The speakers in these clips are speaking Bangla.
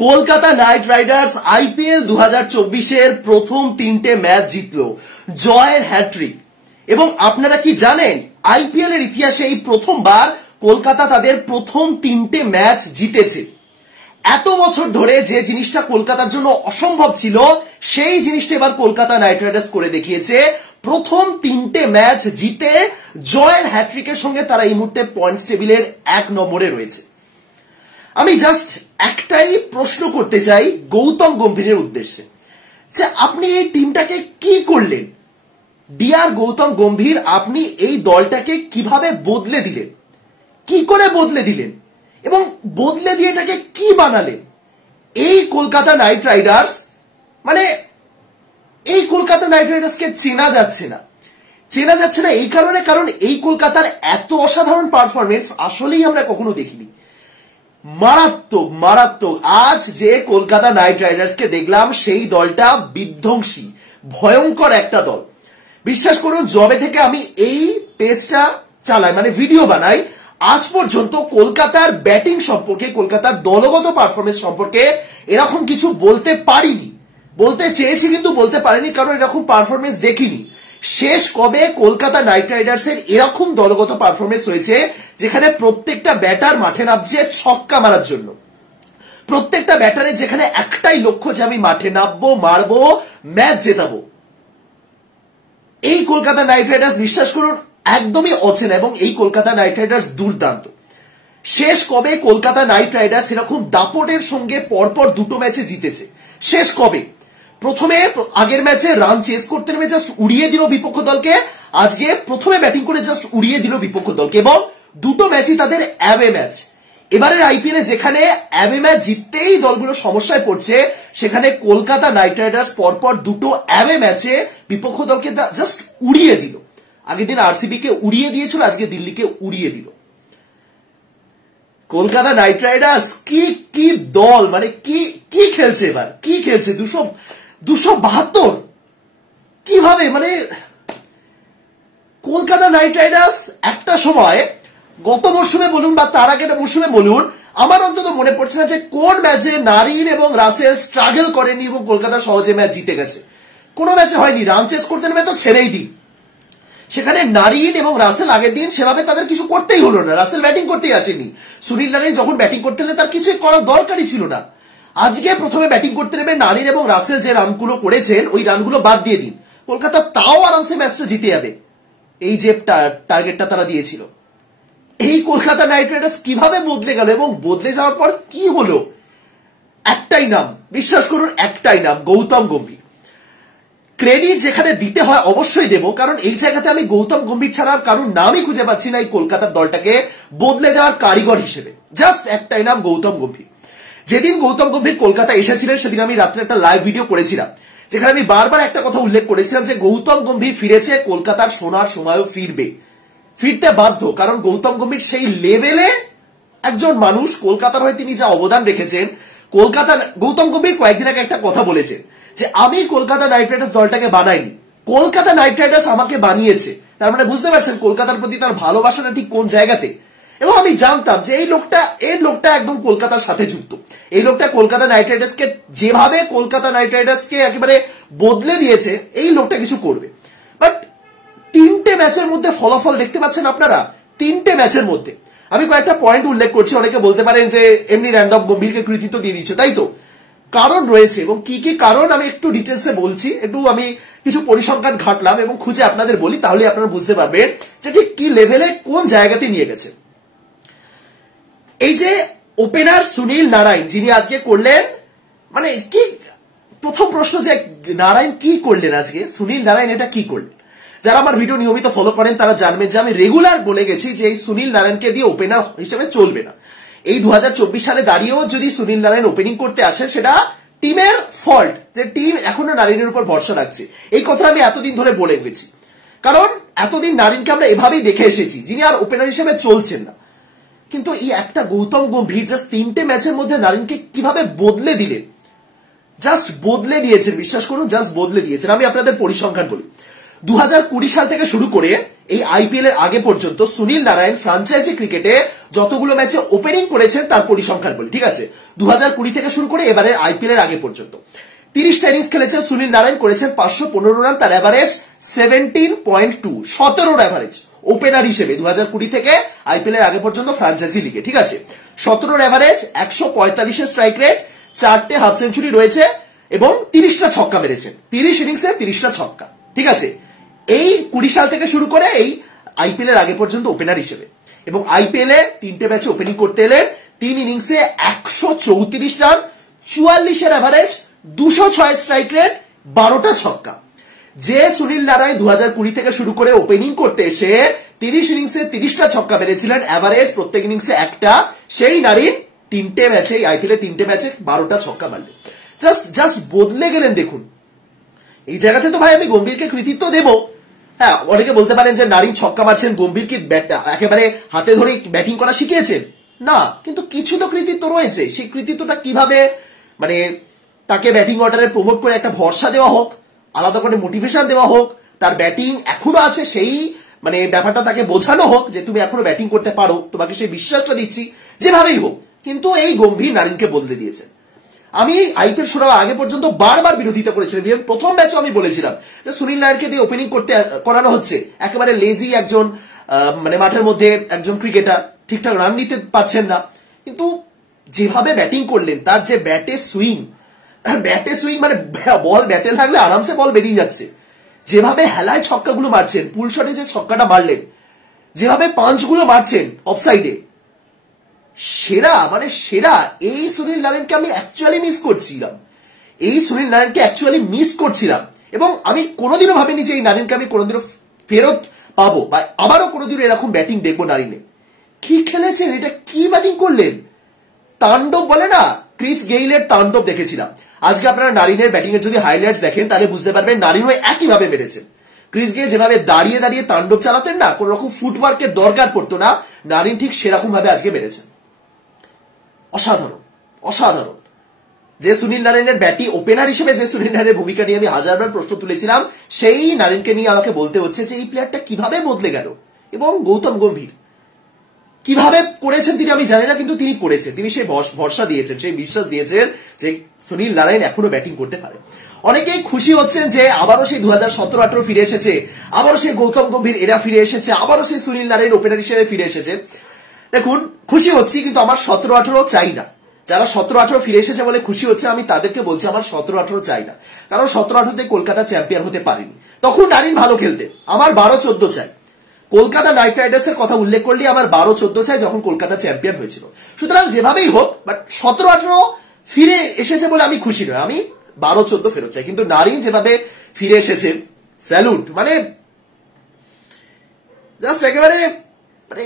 কলকাতা নাইট রাইডার্স আইপিএল 2024-এর প্রথম 3টে ম্যাচ জিতলো, জয়ের হ্যাট্রিক। এবং আপনারা কি জানেন, আইপিএল এর ইতিহাসে এই প্রথমবার কলকাতা তাদের প্রথম 3টে ম্যাচ জিতেছে। এত বছর ধরে যে জিনিসটা কলকাতার জন্য অসম্ভব ছিল, সেই জিনিসটা এবার কলকাতা নাইট রাইডার্স করে দেখিয়েছে। প্রথম 3টে ম্যাচ জিতে জয়ের হ্যাট্রিকের সঙ্গে তারা এই মুহূর্তে পয়েন্টস টেবিলের 1 নম্বরে রয়েছে। আমি জাস্ট একটাই প্রশ্ন করতে চাই গৌতম গম্ভীরের উদ্দেশ্যে, যে আপনি এই টিমটাকে কি করলেন? ডিয়ার গৌতম গম্ভীর, আপনি এই দলটাকে কিভাবে বদলে দিলেন? কি করে বদলে দিলেন এবং বদলে দিয়ে এটাকে কি বানালেন? এই কলকাতা নাইট রাইডার্স, মানে এই কলকাতা নাইট রাইডার্সকে চেনা যাচ্ছে না। এই কারণে, কারণ এই কলকাতার এত অসাধারণ পারফরমেন্স আসলেই আমরা কখনো দেখিনি। মারাত্মক মারাত্মক। আজ যে কলকাতা নাইট রাইডার্সকে দেখলাম, সেই দলটা বিধ্বংসী, ভয়ঙ্কর একটা দল। বিশ্বাস করুন, যবে থেকে আমি এই পেজটা চালাই, মানে ভিডিও বানাই, আজ পর্যন্ত কলকাতার ব্যাটিং সম্পর্কে, কলকাতার দলগত পারফরমেন্স সম্পর্কে এরকম কিছু বলতে পারিনি। বলতে চেয়েছি কিন্তু বলতে পারিনি, কারণ এরকম পারফরমেন্স দেখিনি। শেষ কবে কলকাতা নাইট রাইডার্সের এরকম দলগত পারফরমেন্স হয়েছে, যেখানে প্রত্যেকটা ব্যাটার মাঠে নামছে ছক্কা মারার জন্য? প্রত্যেকটা ব্যাটারের যেখানে একটাই লক্ষ্য, যে আমি মাঠে নামবো, মারবো, ম্যাচ জেতাবো। এই কলকাতা নাইট রাইডার্স, বিশ্বাস করুন, একদমই অচেনা, এবং এই কলকাতা নাইট রাইডার্স দুর্দান্ত। শেষ কবে কলকাতা নাইট রাইডার্স এরকম দাপটের সঙ্গে পরপর 2টো ম্যাচে জিতেছে? শেষ কবে? প্রথমে আগের ম্যাচে রান চেস করতে নেমে জাস্ট উড়িয়ে দিল বিপক্ষ দলকে। আজকে প্রথমে ব্যাটিং করে জাস্ট উড়িয়ে দিল বিপক্ষ দলকে, এবং 2টো ম্যাচই তাদের অ্যাওয়ে ম্যাচ। এবারের আইপিএলে যেখানে অ্যাওয়ে ম্যাচ জিততেই দলগুলো সমস্যায় পড়ছে, সেখানে কলকাতা নাইট রাইডার্স পরপর 2টো অ্যাওয়ে ম্যাচে বিপক্ষ দলকে জাস্ট উড়িয়ে দিল। আগের দিন আরসিবি কে উড়িয়ে দিয়েছিল, আজকে দিল্লিকে উড়িয়ে দিল। কলকাতা নাইট রাইডার্স কি কি দল, মানে কি কি খেলছে এবার, কি খেলছে! 272 কিভাবে, মানে কলকাতা নাইট রাইডার্স একটা সময়, গত মরশুমে বলুন বা তার আগের মরশুমে বলুন, আমার অন্তত মনে পড়ছে না যে কোন ম্যাচে নারিন এবং রাসেল স্ট্রাগল করেনি এবং কলকাতা সহজে ম্যাচ জিতে গেছে। কোনো ম্যাচে হয়নি। রান চেস করতে নেমে তো ছেড়েই দিন। সেখানে নারিন এবং রাসেল আগের দিন সেভাবে তাদের কিছু করতেই হলো না। রাসেল ব্যাটিং করতেই আসেনি। সুনীল নারিন যখন ব্যাটিং করতে নেমে তার কিছুই করার দরকারই ছিল না। আজকে প্রথমে ব্যাটিং করতে নেমে নারিন এবং রাসেল যে রানগুলো করেছেন, ওই রানগুলো বাদ দিয়ে দিন, কলকাতা তাও আরামসে ম্যাচটা জিতে যাবে। এই যে টার্গেটটা তারা দিয়েছিল। এই কলকাতা নাইট রাইডার্স কিভাবে বদলে গেল, এবং বদলে যাওয়ার পর কি হলো? একটাই নাম, বিশ্বাস করুন, একটাই নাম, গৌতম গম্ভীর। ক্রেডিট যেখানে দিতে হয় অবশ্যই দেব, কারণ এই জায়গাতে আমি গৌতম গম্ভীর ছাড়া আর কারোর নামই খুঁজে পাচ্ছি না এই কলকাতার দলটাকে বদলে দেওয়ার কারিগর হিসেবে। জাস্ট একটাই নাম, গৌতম গম্ভীর। যেদিন গৌতম গম্ভীর কলকাতা এসেছিলেন, সেদিন আমি রাত্রে একটা লাইভ ভিডিও করেছিলাম, যেখানে আমি বারবার একটা কথা উল্লেখ করেছিলাম, যে গৌতম গম্ভীর ফিরেছে, কলকাতার সোনার সময়ও ফিরবে, ফিরতে বাধ্য। কারণ গৌতম গম্ভীর সেই লেভেলে একজন মানুষ, কলকাতার হয়ে তিনি যা অবদান রেখেছেন। গৌতম গম্ভীর কয়েকদিন আগে একটা কথা বলেছেন, যে আমি কলকাতা নাইট রাইডার্স দলটাকে বানাইনি, কলকাতা নাইট রাইডার্স আমাকে বানিয়েছে। তার মানে বুঝতে পারছেন কলকাতার প্রতি তার ভালোবাসাটা ঠিক কোন জায়গাতে। এবং আমি জানতাম যে এই লোকটা একদম কলকাতার সাথে যুক্ত। এই লোকটা কলকাতা নাইট রাইডার্সকে যেভাবে কলকাতা নাইট রাইডার্সকে একেবারে বদলে দিয়েছে, এই লোকটা কিছু করবে। বাট 3টে ম্যাচের মধ্যে ফলাফল দেখতে পাচ্ছেন আপনারা। 3টে ম্যাচের মধ্যে আমি কয়েকটা পয়েন্ট উল্লেখ করছি। অনেকে বলতে পারেন যে এমনি র্যান্ডম গম্ভীরকে কৃতিত্ব দিয়ে দিচ্ছ, তাই তো? কারণ রয়েছে, এবং কি কি কারণ আমি একটু ডিটেলসে বলছি। একটু আমি কিছু পরিসংখ্যান ঘাটলাম এবং খুঁজে আপনাদের বলি, তাহলে আপনারা বুঝতে পারবেন যে ঠিক কি লেভেলে, কোন জায়গাতে নিয়ে গেছে। এই যে ওপেনার সুনীল নারায়ণ, যিনি আজকে করলেন, মানে কি, প্রথম প্রশ্ন যে নারায়ণ কি করলেন আজকে, সুনীল নারায়ণ এটা কি করলেন? যারা আমার ভিডিও নিয়মিত ফলো করেন তারা জানবেন যে আমি রেগুলার বলে গেছি যে এই সুনীল নারায়ণকে দিয়ে ওপেনার হিসেবে চলবে না। এই 2024 সালে দাঁড়িয়েও যদি সুনীল নারায়ণ ওপেনিং করতে আসেন, সেটা টিমের ফল্ট, যে টিম এখনো নারিনের উপর ভরসা রাখছে। এই কথা আমি এতদিন ধরে বলে গেছি, কারণ এতদিন নারিনকে আমরা এভাবেই দেখে এসেছি, যিনি আর ওপেনার হিসেবে চলছেন না। কিন্তু এই একটা গৌতম গম্ভীর জাস্ট 3টে ম্যাচের মধ্যে নারিনকে কিভাবে বদলে দিলেন, জাস্ট বদলে দিয়েছেন। বিশ্বাস করুন, জাস্ট বদলে দিয়েছেন। আমি আপনাদের পরিসংখ্যান বলি। 2020 সাল থেকে শুরু করে এই আইপিএল এর আগে পর্যন্ত সুনীল নারায়ণ ফ্রাঞ্চাইজি ক্রিকেটে যতগুলো ম্যাচে ওপেনিং করেছেন তার পরিসংখ্যান বলি, ঠিক আছে? 2020 থেকে শুরু করে এবারের আইপিএল এর আগে পর্যন্ত 30টা ইনিংস খেলেছেন সুনীল নারায়ণ, করেছেন 515 রান, তার এভারেজ 17.2, 17 এভারেজ ওপেনার হিসেবে 2020 থেকে আইপিএল এর আগে পর্যন্ত ফ্রাঞ্চাইজি লিগে, ঠিক আছে? 17 এভারেজ, 145 স্ট্রাইক রেট, 4টে হাফ সেঞ্চুরি রয়েছে এবং 30টা ছক্কা মেরেছেন, 30 ইনিংসে 30টা ছক্কা, ঠিক আছে? এই 20 সাল থেকে শুরু করে এই আইপিএল এর আগে পর্যন্ত ওপেনার হিসেবে, এবং আইপিএল এ 3টে ম্যাচে ওপেনিং করতে এলেন, 3 ইনিংসে 134 রান, 44 এর এভারেজ, 206 স্ট্রাইক রেট, 12টা ছক্কা। যে সুনীল নারায়ণ 2020 থেকে শুরু করে ওপেনিং করতে এসে 30 ইনিংসে 30টা ছক্কা মেরেছিলেন, এভারেজ প্রত্যেক ইনিংসে একটা, সেই নারিন 3টে ম্যাচে আইপিএল এ 3টে ম্যাচে 12টা ছক্কা মারলেন। জাস্ট বদলে গেলেন। দেখুন, এই জায়গাতে তো ভাই আমি গম্ভীরকে কৃতিত্ব দেব। হ্যাঁ, অনেকে বলতে পারেন যে নারিন ছক্কা মারছেন, গম্ভীর কি একেবারে হাতে ধরে ব্যাটিং করা শিখিয়েছেন? না, কিন্তু কিছু তো কৃতিত্ব রয়েছে। সেই কৃতিত্বটা কিভাবে মানে তাকে ব্যাটিং অর্ডারে প্রমোট করে একটা ভরসা দেওয়া হোক, আলাদা করে মোটিভেশন দেওয়া হোক, তার ব্যাটিং এখনো আছে সেই মানে ব্যাপারটা তাকে বোঝানো হোক যে তুমি এখনো ব্যাটিং করতে পারো, তোমাকে সেই বিশ্বাসটা দিচ্ছি, যেভাবেই হোক। কিন্তু এই গম্ভীর নারিনকে বদলে দিয়েছে। আমি আইপিএল শুরু আগে পর্যন্ত বারবার বিরোধিতা করেছিলাম। প্রথম ম্যাচও আমি বলেছিলাম যে সুনীল নারায়ণকে দিয়ে ওপেনিং করানো হচ্ছে, একেবারে লেজি একজন মানে মাঠের মধ্যে একজন ক্রিকেটার, ঠিকঠাক রান নিতে পারছেন না। কিন্তু যেভাবে ব্যাটিং করলেন, তার যে ব্যাটে সুইং মানে বল ব্যাটে লাগলে আরামসে বল বেরিয়ে যাচ্ছে, যেভাবে হেলায় ছক্কাগুলো মারছেন, পুল শটে যে ছক্কাটা মারলেন, যেভাবে পাঞ্চগুলো মারছেন অফসাইডে, সেরা মানে সেরা। এই সুনীল নারায়ণকে আমি অ্যাকচুয়ালি মিস করছিলাম, এবং আমি কোনোদিনও ভাবিনি যে এই নারিনকে আমি কোনোদিনও ফেরত পাবো বা আবারও কোনোদিনও এরকম ব্যাটিং দেখবো নারিনে। কি খেলেছেন, এটা কি ব্যাটিং করলেন! তাণ্ডব বলে না, ক্রিস গেইলের তাণ্ডব দেখেছিলাম। আজকে আপনারা নারিনের ব্যাটিং এর যদি হাইলাইটস দেখেন তাহলে বুঝতে পারবেন নারিনও একইভাবে মেরেছেন। ক্রিস গেইল যেভাবে দাঁড়িয়ে দাঁড়িয়ে তাণ্ডব চালাতেন না, কোন রকম ফুটওয়ার্কের দরকার পড়তো না, নারিন ঠিক সেরকম ভাবে আজকে মেরেছেন। অসাধারণ, অসাধারণ। যে সুনীল নারায়ণের ব্যাটিং ওপেনার হিসেবে যে সুনীল নারায়ণের ভূমিকা নিয়ে আমি হাজারবার প্রশ্ন তুলেছিলাম, সেই নারিনকে নিয়ে আমাকে বলতে হচ্ছে যে এই প্লেয়ারটা কিভাবে বদলে গেল। এবং গৌতম গম্ভীর কিভাবে করেছেন তিনি আমি জানি না, কিন্তু তিনি করেছেন। তিনি সেই ভরসা দিয়েছেন, সেই বিশ্বাস দিয়েছেন যে সুনীল নারায়ণ এখনো ব্যাটিং করতে পারে। অনেকেই খুশি হচ্ছেন যে আবারও সেই 2017-18 ফিরে এসেছে, আবারও সেই গৌতম গম্ভীর এরা ফিরে এসেছে, আবারও সেই সুনীল নারায়ণ ওপেনার হিসেবে ফিরে এসেছে। দেখুন, খুশি হচ্ছি, কিন্তু আমার 17-18 চাই না। যারা 17-18 ফিরে এসেছে বলে খুশি হচ্ছে, আমি তাদেরকে বলছি আমার 17-18 চাই না। কারণ 17-18 কলকাতা চ্যাম্পিয়ন হতে পারেনি, তখন নারিন ভালো খেলতে। আমার 12-14 চাই। কলকাতা নাইট রাইডার্সের কথা উল্লেখ করলে আমার 12-14 চাই, যখন কলকাতা চ্যাম্পিয়ন হয়েছিল। সুতরাং যেভাবেই হোক, বাট 17-18 ফিরে এসেছে বলে আমি খুশি নয়, আমি 12-14 ফেরত চাই। কিন্তু নারিন যেভাবে ফিরে এসেছে, স্যালুট। মানে জাস্ট একেবারে মানে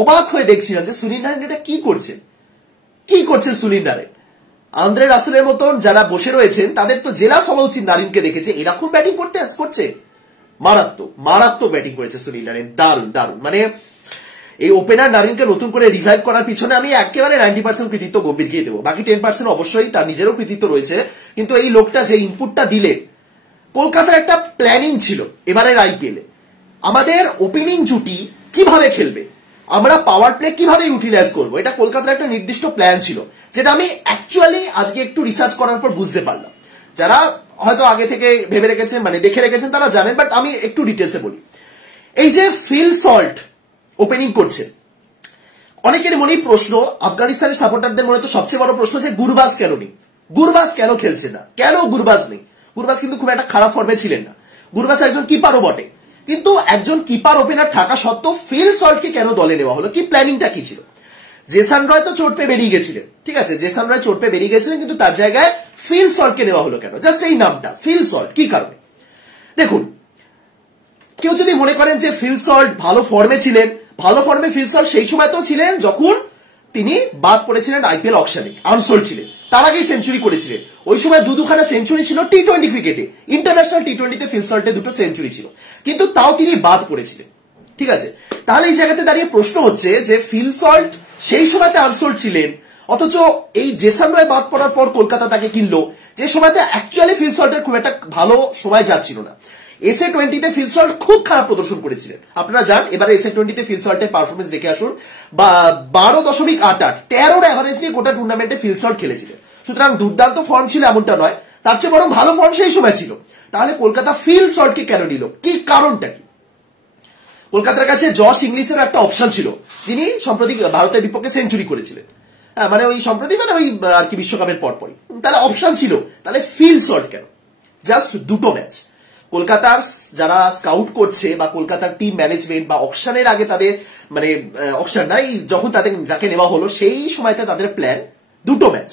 অবাক হয়ে দেখছিলাম যে সুনীল নারায়ণ এটা কি করছেন সুনীল নারায়ণ। আন্দ্রে রাসেলের মতন যারা বসে রয়েছেন তাদের তো জেলাস হওয়া উচিত নারিনকে দেখেছে এরকম ব্যাটিং করছে। মারাত্মক ব্যাটিং করেছে সুনীল নারায়ণ, দারুণ। মানে এই ওপেনার নারিনকে নতুন করে রিভাইভ করার পিছনে আমি একেবারে 90% কৃতিত্ব গম্ভীরকেই দেবো, বাকি 10% অবশ্যই তার নিজেরও কৃতিত্ব রয়েছে। কিন্তু এই লোকটা যে ইনপুটটা দিলে, কলকাতার একটা প্ল্যানিং ছিল এবারের আইপিএলে আমাদের ওপেনিং জুটি কিভাবে খেলবে, আমরা পাওয়ার প্লে কিভাবে ইউটিলাইজ করবো, এটা কলকাতার একটা নির্দিষ্ট প্ল্যান ছিল, যেটা আমি অ্যাকচুয়ালি আজকে একটু রিসার্চ করার পর বুঝতে পারলাম। যারা হয়তো আগে থেকে ভেবে রেখেছেন, মানে দেখে রেখেছেন, তারা জানেন, বাট আমি একটু ডিটেলসে বলি। এই যে ফিল সল্ট ওপেনিং করছে, অনেকের মনেই প্রশ্ন, আফগানিস্তানের সাপোর্টারদের মনে তো সবচেয়ে বড় প্রশ্ন যে গুরবাজ কেন খেলছে না, কেন গুরবাজ নেই। গুরবাজ কিন্তু খুব একটা খারাপ ফর্মে ছিলেন না, গুরবাজ একজন কিপারও বটে, কিন্তু একজন কিপার ওপেনার থাকা সত্ত্বেও ফিল সল্টকে কেন দলে নেওয়া হলো, কি প্ল্যানিংটা কি ছিল? জেসান রয় তো চোট পেয়ে বেরিয়ে গেছিলেন, ঠিক আছে, জেসান রয় চোট পেয়ে বেরিয়ে গেছিলেন, কিন্তু তার জায়গায় ফিল সল্টকে নেওয়া হলো কেন? জাস্ট এই নামটা ফিল সল্ট, কি কারণে? দেখুন, কেউ যদি মনে করেন যে ফিল সল্ট ভালো ফর্মে ছিলেন, ভালো ফর্মে ফিল সল্ট সেই সময় তো ছিলেন যখন তিনি বাদ পড়েছিলেন আইপিএল অকশনে, আনসোল্ড ছিলেন, তার আগেই সেঞ্চুরি করেছিলেন। ওই সময় দুখানা সেঞ্চুরি ছিল টি-20 ক্রিকেটে, ইন্টারন্যাশনাল টি-20তে ফিল সল্টে 2টো সেঞ্চুরি ছিল, কিন্তু তাও তিনি বাদ পড়েছিলেন, ঠিক আছে। তাহলে এই জায়গাতে দাঁড়িয়ে প্রশ্ন হচ্ছে যে ফিল সল্ট সেই সময়তে আনসোল্ড ছিলেন, অথচ এই জেসান রয় বাদ পড়ার পর কলকাতা তাকে কিনলো, যে সময়তে অ্যাকচুয়ালি ফিল সল্টের খুব একটা ভালো সময় যাচ্ছিল না। SA-20 ফিল সল্ট খুব খারাপ প্রদর্শন করেছিলেন। আপনারা জান, এবারে SA-20 ফিল সল্টের পারফরমেন্স দেখে আসুন। 12.88 13 অ্যাভারেজ নিয়ে গোটা টুর্নামেন্টে ফিল সল্ট খেলেছিলেন। সুতরাং দুর্দান্ত ফর্ম ছিল এমনটা নয়, তার চেয়ে বরং ভালো ফর্ম সেই সময় ছিল। তাহলে কলকাতা ফিল সল্টকে কেন নিল, কি কারণটা কি? কলকাতার কাছে জশ ইংলিশের একটা অপশন ছিল, যিনি সম্প্রতি ভারতের বিপক্ষে সেঞ্চুরি করেছিলেন, মানে ওই সম্প্রতি মানে ওই আর কি বিশ্বকাপের পরপরই। তাহলে অপশন ছিল, তাহলে ফিল সল্ট কেন? জাস্ট দুটো ম্যাচ। কলকাতার যারা স্কাউট করছে বা কলকাতার টিম ম্যানেজমেন্ট বা অকশনের আগে তাদের মানে অকশন নাই, যখন তাদের ডাকে নেওয়া হলো সেই সময়তে তাদের প্ল্যান দুটো ম্যাচ।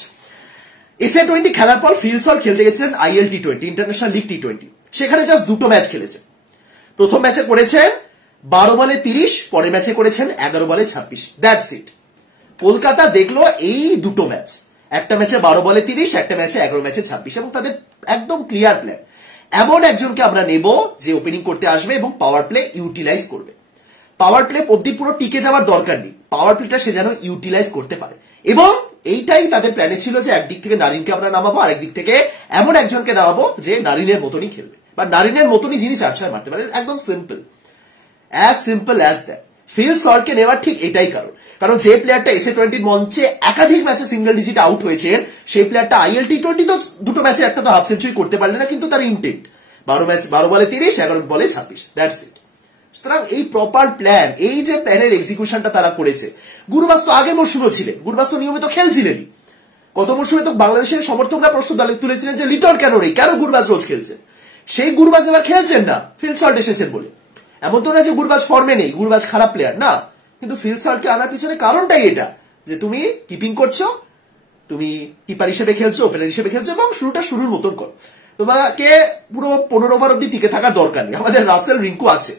SA-20 খেলার পর ফিল সল্ট খেলতে গেছিলেন IL T20 international league T20, সেখানে জাস্ট দুটো ম্যাচ খেলেছেন। প্রথম ম্যাচে করেছেন 12 বলে 30, পরের ম্যাচে করেছেন 11 বলে 26, দ্যাটস ইট। কলকাতা দেখলো এই দুটো ম্যাচ, একটা ম্যাচে 12 বলে 30, একটা ম্যাচে 11 ম্যাচে 26, এবং তাদের একদম ক্লিয়ার প্ল্যান, এমন একজনকে আমরা নেব যে ওপেনিং করতে আসবে এবং পাওয়ার প্লে ইউটিলাইজ করবে। পাওয়ার প্লে অব্দি পুরো টিকে যাওয়ার দরকার নেই, পাওয়ার প্লেটা সে যেন ইউটিলাইজ করতে পারে। এবং এইটাই তাদের প্ল্যানে ছিল যে একদিক থেকে নারিনকে আমরা নামাবো, আর একদিক থেকে এমন একজনকে নামাবো যে নারিনের মতনই খেলবে বা নারিনের মতনই যিনি 4-6 মারতে পারেন। একদম simple, as simple as that. Phil সল্টকে নেওয়ার ঠিক এটাই কারণ যে প্লেয়ারটা SA-20 মঞ্চে একাধিক ম্যাচে সিঙ্গেল ডিজিট আউট হয়েছেন, সেই প্লেয়ারটা IL T20 তো দুটো ম্যাচে একটা তো হাফ সেঞ্চুরি করতে পারলে না, কিন্তু তার ইন্টেন্ট 12 বলে 30, 11 বলে 26, দ্যাটস ইট। সুতরাং এই প্রপার প্ল্যান, এই যে প্ল্যানের এক্সিকিউশনটা তারা করেছে। গুরবাজ তো আগে মরশুমও ছিলেন, গুরবাজ তো নিয়মিত খেলছিলেনই। গত মরশুমে তো বাংলাদেশের সমর্থকরা প্রশ্ন তুলেছিলেন যে লিটন কেন নেই, কেন গুরবাজ রোজ খেলছেন? সেই গুরবাজ এবার খেলছেন না, ফিল সল্ট এসেছেন বলে। এমন তো না যে গুরবাজ ফর্মে নেই, গুরবাজ খারাপ প্লেয়ার না, কিন্তু ফিল সল্টকে আনার পিছনে কারণটাই এটা যে তুমি কিপিং করছো, তুমি কিপার হিসেবে খেলছো, ওপেনার হিসেবে খেলছো, এবং শুরুটা শুরুর মতন করো। তোমাকে পুরো 15 ওভার অব্দি টিকে থাকার দরকার নেই। আমাদের রাসেল রিঙ্কু আছে,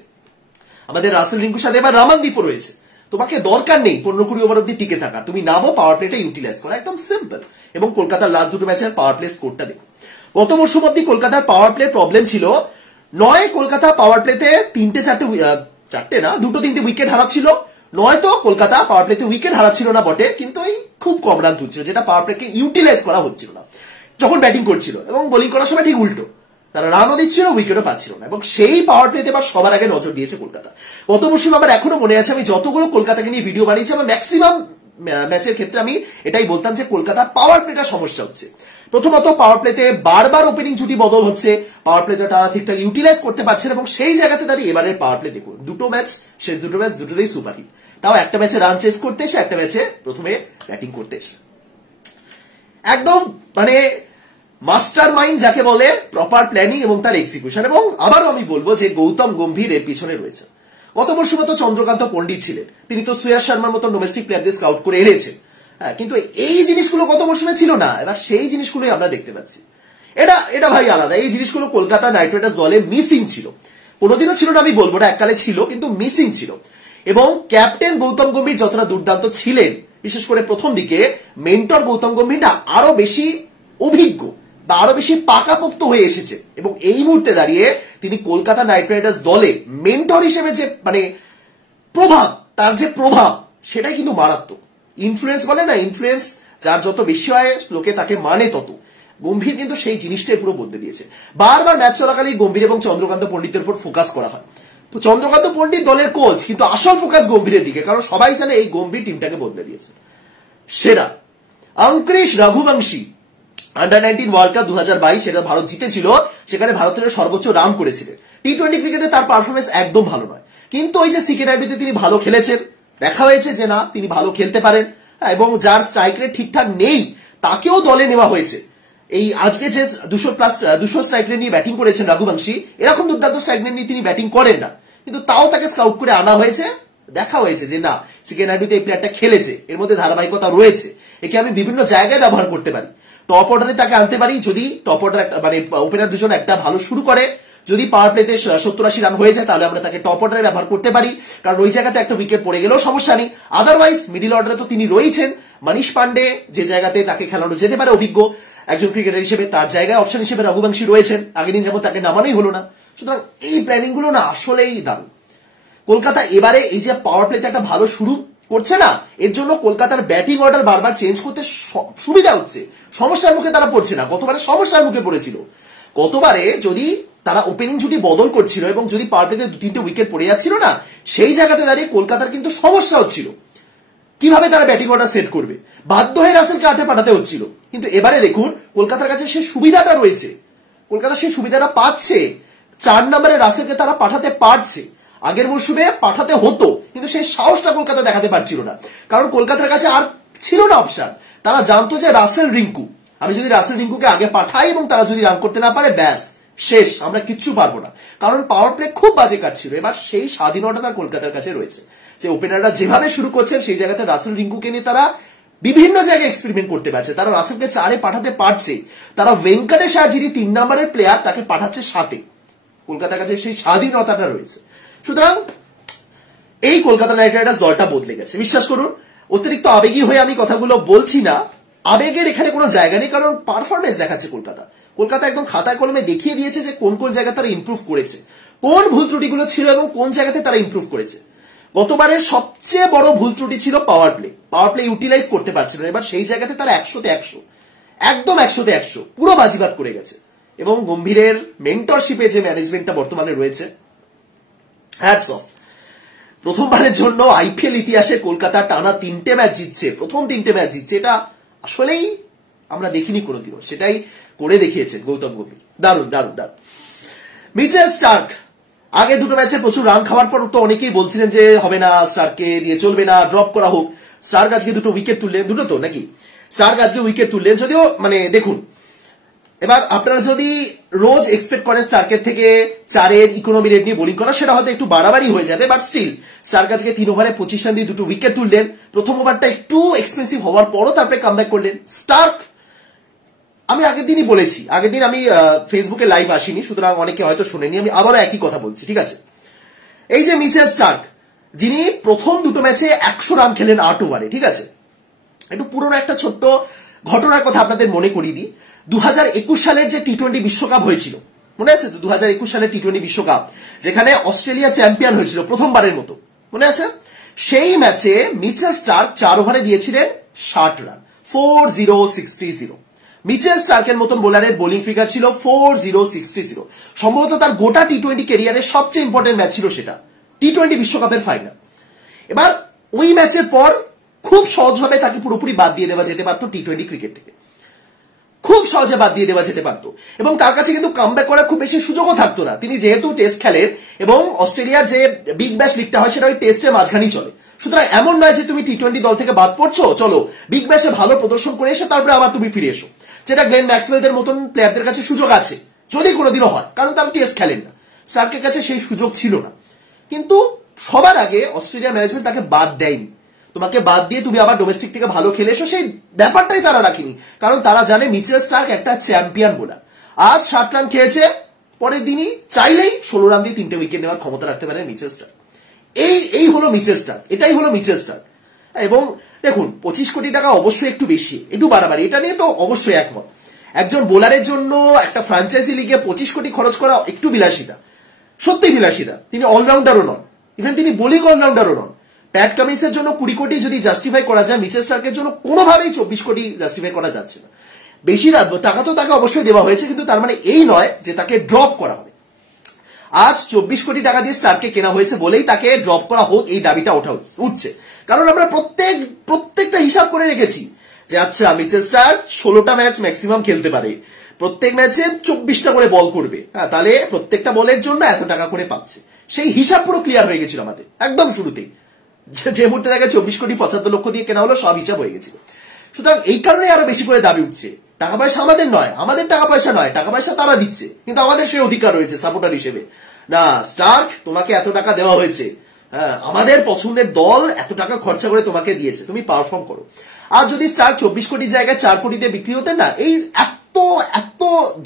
আমাদের রাসেল রিঙ্কুর সাথে এবার রামানদীপও রয়েছে, তোমাকে দরকার নেই 15-20 ওভার অব্দি টিকে থাকা, তুমি নামো, পাওয়ার প্লেটা ইউটিলাইজ করো, একদম সিম্পল। এবং কলকাতার লাস্ট দুটো ম্যাচের পাওয়ার প্লে স্কোরটা দেখো। গত মরশুম অব্দি কলকাতার পাওয়ার প্লে প্রবলেম ছিল, নয় কলকাতা পাওয়ার প্লেতে 2-3 উইকেট হারাচ্ছিল, নয়তো কলকাতা পাওয়ার প্লেতে উইকেট হারাচ্ছিল না বটে, কিন্তু এই খুব কম রান তুলছিল, যেটা পাওয়ার প্লেকে ইউটিলাইজ করা হচ্ছিল না যখন ব্যাটিং করছিল। এবং বোলিং করার সময় ঠিক উল্টো, তারা রানও দিচ্ছিল, উইকেটও পাচ্ছিল না, এবং সেই পাওয়ার প্লেতে এবার সবার আগে নজর দিয়েছে কলকাতা। গত মরশুম আমার এখনো মনে আছে, আমি যতগুলো কলকাতাকে নিয়ে ভিডিও বানিয়েছি, আমার ম্যাক্সিমাম ম্যাচের ক্ষেত্রে আমি এটাই বলতাম যে কলকাতা পাওয়ার প্লেটা সমস্যা হচ্ছে। প্রথমত পাওয়ার প্লেতে বারবার ওপেনিং জুটি বদল হচ্ছে, পাওয়ার প্লেটা ঠিকঠাক ইউটিলাইজ করতে পারছে না, এবং সেই জায়গাতে দাঁড়িয়ে এবারের পাওয়ার প্লে দেখুন, দুটো ম্যাচ, শেষ দুটো ম্যাচ দুটোতেই সুপারহিট। তাও একটা ম্যাচে রান চেস করতে এসে, একটা ম্যাচে প্রথমে ব্যাটিং করতে এসে। একদম মানে মাস্টার মাইন্ড যাকে বলে, প্রপার প্ল্যানিং এবং তার এক্সিকিউশন। এবং আবারও আমি বলবো যে গৌতম গম্ভীর এর পিছনে রয়েছে। গত মরশুমে তো চন্দ্রকান্ত পণ্ডিত ছিলেন, তিনি তো শ্রেয়াস শর্মার মতো ডোমেস্টিক প্লেয়ারদের স্কাউট করে এনেছেন, হ্যাঁ, কিন্তু এই জিনিসগুলো গত মরশুমে ছিল না, এবার সেই জিনিসগুলোই আমরা দেখতে পাচ্ছি। এটা ভাই আলাদা, এই জিনিসগুলো কলকাতা নাইট রাইডার্স দলে মিসিং ছিল, কোনোদিনও ছিল না আমি বলবো না, এককালে ছিল, কিন্তু মিসিং ছিল। এবং ক্যাপ্টেন গৌতম গম্ভীর যতটা দুর্দান্ত ছিলেন, বিশেষ করে প্রথম দিকে, মেন্টর গৌতম গম্ভীর না আরো বেশি অভিজ্ঞ বা আরো বেশি পাকাপোক্ত হয়ে এসেছে, এবং এই মুহূর্তে দাঁড়িয়ে তিনি কলকাতা নাইট রাইডার্স দলে মেন্টর হিসেবে যে মানে প্রভাব, তার যে প্রভাব, সেটাই কিন্তু মারাত্মক। ইনফ্লুয়েন্স বলে না, ইনফ্লুয়েন্স যার যত বেশি হয় লোকে তাকে মানে তত। গম্ভীর কিন্তু সেই জিনিসটাই পুরো বদলে দিয়েছে। বারবার ম্যাচ চলাকালীন গম্ভীর এবং চন্দ্রকান্ত পণ্ডিতের উপর ফোকাস করা হয়, তো চন্দ্রকান্ত পণ্ডিত দলের কোচ, কিন্তু আসল ফোকাস গম্ভীরের দিকে, কারণ সবাই জানে এই গম্ভীর টিমটাকে বদলে দিয়েছে। সেরা অঙ্কুরিশ রঘুবংশী আন্ডার-19 ওয়ার্ল্ড কাপ 2022 সেটা ভারত জিতেছিল, সেখানে ভারতের সর্বোচ্চ রান করেছিলেন। T20 ক্রিকেটে তার পারফরমেন্স একদম ভালো নয়, কিন্তু ওই যে সিকে নাইডুতে তিনি ভালো খেলেছেন, দেখা হয়েছে যে না তিনি ভালো খেলতে পারেন, এবং যার স্ট্রাইক রেট ঠিকঠাক নেই তাকেও দলে নেওয়া হয়েছে। এই আজকে যে 200 স্ট্রাইক রেট নিয়ে ব্যাটিং করেছেন রঘুবংশী, এরকম দুর্দান্ত স্ট্রাইক রেট নিয়ে তিনি ব্যাটিং করেন না, কিন্তু তাও তাকে স্কাউট করে আনা হয়েছে, দেখা হয়েছে যে না সিকে নাইডুতে এই প্লেয়ারটা খেলেছে, এর মধ্যে ধারাবাহিকতা রয়েছে, একে আমি বিভিন্ন জায়গায় ব্যবহার করতে পারি। টপ অর্ডারে তাকে আনতে পারি, যদি টপ অর্ডার মানে ওপেনার দুজন একটা ভালো শুরু করে, যদি পাওয়ার প্লেতে 70-80 রান হয়ে যায়, তাহলে আমরা তাকে টপ অর্ডারে ব্যবহার করতে পারি, কারণ ওই জায়গাতে একটা উইকেট পড়ে গেলেও সমস্যা নেই। আদারওয়াইজ মিডিল অর্ডারে তো তিনি রয়েছেন, মনীষ পান্ডে যে জায়গাতে তাকে খেলানো যেতে পারে অভিজ্ঞ একজন ক্রিকেটার হিসেবে, তার জায়গায় অপশন হিসেবে রঘুবংশী রয়েছেন, আগের দিন যেমন তাকে নামানোই হলো না। সুতরাং এই প্ল্যানিং গুলো না আসলেই দারুণ। কলকাতা এবারে এই যে পাওয়ার প্লেতে একটা ভালো শুরু করছে না, এর জন্য কলকাতার ব্যাটিং অর্ডার বারবার চেঞ্জ করতে সুবিধা হচ্ছে, সমস্যার মুখে তারা পড়ছে না। গতবারে সমস্যার মুখে পড়েছিল, গতবারে যদি তারা ওপেনিং জুটি বদল করছিল এবং যদি পাওয়ার প্লেতে 2-3টে উইকেট পড়ে যাচ্ছিল না, সেই জায়গাতে দাঁড়িয়ে কলকাতার কিন্তু সমস্যা হচ্ছিল কিভাবে তারা ব্যাটিং অর্ডার সেট করবে, বাধ্য হয়ে রাসেলকে 8-এ পাঠাতে হচ্ছিল। কিন্তু এবারে দেখুন কলকাতার কাছে সেই সুবিধাটা রয়েছে, কলকাতা সেই সুবিধাটা পাচ্ছে, 4 নম্বরে রাসেলকে তারা পাঠাতে পারছে। আগের মরশুমে পাঠাতে হতো কিন্তু সেই সাহসটা কলকাতা দেখাতে পারছিল না, কারণ কলকাতার কাছে আর ছিল না অপশন। তারা জানতো যে রাসেল রিঙ্কু, আমি যদি রাসেল রিঙ্কুকে আগে পাঠাই এবং তারা যদি রান করতে না পারে ব্যাস শেষ, আমরা কিচ্ছু পারবো না, কারণ পাওয়ার প্লে খুব বাজে কাটছিল। এবার সেই স্বাধীনতা তার কলকাতার কাছে রয়েছে যে ওপেনাররা যেভাবে শুরু করছেন সেই জায়গাতে রাসেল রিঙ্কুকে নিয়ে তারা বিভিন্ন জায়গায় এক্সপেরিমেন্ট করতে পারছে, তারা রাসেলকে 4-এ পাঠাতে পারছে, তারা ভেঙ্কটেশ আর যিনি 3 নম্বরের প্লেয়ার তাকে পাঠাচ্ছে 7-এ। কলকাতার কাছে সেই স্বাধীনতাটা রয়েছে। সুতরাং এই কলকাতা নাইট রাইডার্স দলটা বদলে গেছে, বিশ্বাস করুন। অতিরিক্ত আবেগী হয়ে আমি কথাগুলো বলছি না, আবেগের এখানে কোনো জায়গা নেই, কারণ পারফরমেন্স দেখাচ্ছে কলকাতা। কলকাতা একদম খাতায় কলমে দেখিয়ে দিয়েছে যে কোন কোন জায়গায় তারা ইমপ্রুভ করেছে, কোন ভুল ত্রুটিগুলো ছিল এবং কোন জায়গাতে তারা ইমপ্রুভ করেছে। গতবারের সবচেয়ে বড় ভুল ত্রুটি ছিল পাওয়ার প্লে ইউটিলাইজ করতে পারছিল না। এবার সেই জায়গাতে তারা 100-তে 100, একদম 100-তে 100 পুরো বাজিবাদ করে গেছে। এবং গম্ভীরের মেন্টরশিপে যে ম্যানেজমেন্টটা বর্তমানে রয়েছে, হ্যাটস অফ। প্রথমবারের জন্য আইপিএল ইতিহাসে কলকাতা টানা 3টে ম্যাচ জিতছে, প্রথম 3টে ম্যাচ জিতছে, এটা আসলেই আমরা দেখিনি কোনোদিনও, সেটাই করে দেখিয়েছেন গৌতম গম্ভীর। দারুণ দারুণ দারুণ। মিচেল স্টার্ক আগে 2টো ম্যাচে প্রচুর রান খাওয়ার পর তো অনেকেই বলছিলেন যে হবে না, স্টার্ককে দিয়ে চলবে না, ড্রপ করা হোক। স্টার্ক আজকে 2টো উইকেট তুললেন, 2টো তো নাকি, স্টার্ক আজকে উইকেট তুললেন, যদিও মানে দেখুন, এবার আপনারা যদি রোজ এক্সপেক্ট করেন স্টার্কের থেকে 4-এর ইকোনমি রেট নিয়ে বোলিং করা, সেটা হয়তো একটু বাড়াবাড়ি হয়ে যাবে, বাট স্টিল স্টার্ক আজকে 3 ওভারে 25 রান দিয়ে 2টো উইকেট তুললেন। প্রথম ওভারটা একটু এক্সপেন্সিভ হওয়ার পরও তারপরে কামব্যাক করলেন স্টার্ক। আমি আগের দিনই বলেছি, আগের দিন আমি ফেসবুকে লাইভ আসিনি, সুতরাং অনেকে হয়তো শুনেনি, আমি আবারও একই কথা বলছি, ঠিক আছে। এই যে মিচেল স্টার্ক, যিনি প্রথম 2টো ম্যাচে 100 রান খেলেন 8 ওভারে, ঠিক আছে। একটু পুরোনো একটা ছোট্ট ঘটনার কথা আপনাদের মনে করিয়ে দিই। 2021 সালের যে টি-20 বিশ্বকাপ হয়েছিল, মনে আছে তো? 2021 সালের টি-20 বিশ্বকাপ যেখানে অস্ট্রেলিয়া চ্যাম্পিয়ন হয়েছিল প্রথমবারের মতো, মনে আছে? সেই ম্যাচে মিচেল স্টার্ক 4 ওভারে দিয়েছিলেন 60 রান, 4060। মিচেল স্টার্কের মতন বোলারের বোলিং ফিগার ছিল 4060। সম্ভবত তার গোটা টি-20 ক্যারিয়ারের সবচেয়ে ইম্পর্টেন্ট ম্যাচ ছিল সেটা, টি-20 বিশ্বকাপের ফাইনাল। এবার ওই ম্যাচের পর খুব সহজভাবে তাকে পুরোপুরি বাদ দিয়ে দেওয়া যেতে পারতো টি-20 ক্রিকেট থেকে, খুব সহজে বাদ দিয়ে দেওয়া যেতে পারতো, এবং তার কাছে কিন্তু কামব্যাক করার খুব বেশি সুযোগও থাকতো না। তিনি যেহেতু টেস্ট খেলেন এবং অস্ট্রেলিয়ার যে বিগ ব্যাশ লিগটা হয় সেটা ওই টেস্টের মাঝখানেই চলে, সুতরাং এমন নয় যে তুমি টি-20 দল থেকে বাদ পড়ছো, চলো বিগ ব্যাশে ভালো প্রদর্শন করে এসে তারপরে আবার তুমি ফিরে এসো, যেটা গ্লেন ম্যাক্সওয়েলদের মতন প্লেয়ারদের কাছে সুযোগ আছে যদি কোনোদিনও হয়, কারণ তারা টেস্ট খেলেন না। স্টার্কের কাছে সেই সুযোগ ছিল না, কিন্তু সবার আগে অস্ট্রেলিয়া ম্যানেজমেন্ট তাকে বাদ দেয়নি। তোমাকে বাদ দিয়ে তুমি আবার ডোমেস্টিক থেকে ভালো খেলে এসো, সেই ব্যাপারটাই তারা রাখিনি, কারণ তারা জানে মিচেল স্টার্ক একটা চ্যাম্পিয়ন বোলার। আজ 60 রান খেয়েছে, পরের দিনই চাইলেই 16 রান দিয়ে 3টে উইকেট নেওয়ার ক্ষমতা রাখতে পারে মিচেল স্টার্ক। এই হলো মিচেল স্টার্ক, এটাই হলো মিচেল স্টার্ক। এবং দেখুন 25 কোটি টাকা অবশ্যই একটু বেশি, একটু বাড়াবাড়ি, এটা নিয়ে তো অবশ্যই একমত। একজন বোলারের জন্য একটা ফ্র্যাঞ্চাইজি লিগে 25 কোটি খরচ করা একটু বিলাসিতা, সত্যি বিলাসিতা। তিনি অলরাউন্ডারও নন, ইভেন তিনি বোলিং অলরাউন্ডারও নন। প্যাট কামিন্সের জন্য 20 কোটি যদি জাস্টিফাই করা যায়, মিচেল স্টার্কের জন্য কোনোভাবেই 24 কোটি জাস্টিফাই করা যাচ্ছে না। বেশি টাকা তো তাকে অবশ্যই দেওয়া হয়েছে, কিন্তু তার মানে এই নয় যে তাকে ড্রপ করা হবে। আজ 24 কোটি টাকা দিয়ে স্টার্ককে কেনা হয়েছে বলেই তাকে ড্রপ করা হোক এই দাবিটা উঠছে, কারণ আমরা প্রত্যেকটা হিসাব করে রেখেছি যে আচ্ছা মিচেল স্টার্ক 16টা ম্যাচ ম্যাক্সিমাম খেলতে পারে, প্রত্যেক ম্যাচে 24টা করে বল করবে, হ্যাঁ, তাহলে প্রত্যেকটা বলের জন্য এত টাকা করে পাচ্ছে। সেই হিসাব পুরো ক্লিয়ার হয়ে গেছিল আমাদের একদম শুরুতেই, যে মুহূর্তে তাকে 24 কোটি 75 লক্ষ দিয়ে কেনা হলো, সব হিসাব হয়ে গেছিল। সুতরাং এই কারণে আরো বেশি করে দাবি উঠছে। টাকা পয়সা আমাদের নয়, আমাদের টাকা পয়সা নয়, টাকা পয়সা তারা দিচ্ছে, কিন্তু আমাদের সেই অধিকার রয়েছে সাপোর্টার হিসেবে, না স্টার্ক তোমাকে এত টাকা দেওয়া হয়েছে, হ্যাঁ, আমাদের পছন্দের দল এত টাকা খরচা করে তোমাকে দিয়েছে, তুমি পারফর্ম করো। আর যদি স্টার্ক 24 কোটির জায়গায় 4 কোটিতে বিক্রি হতেন না, এই এত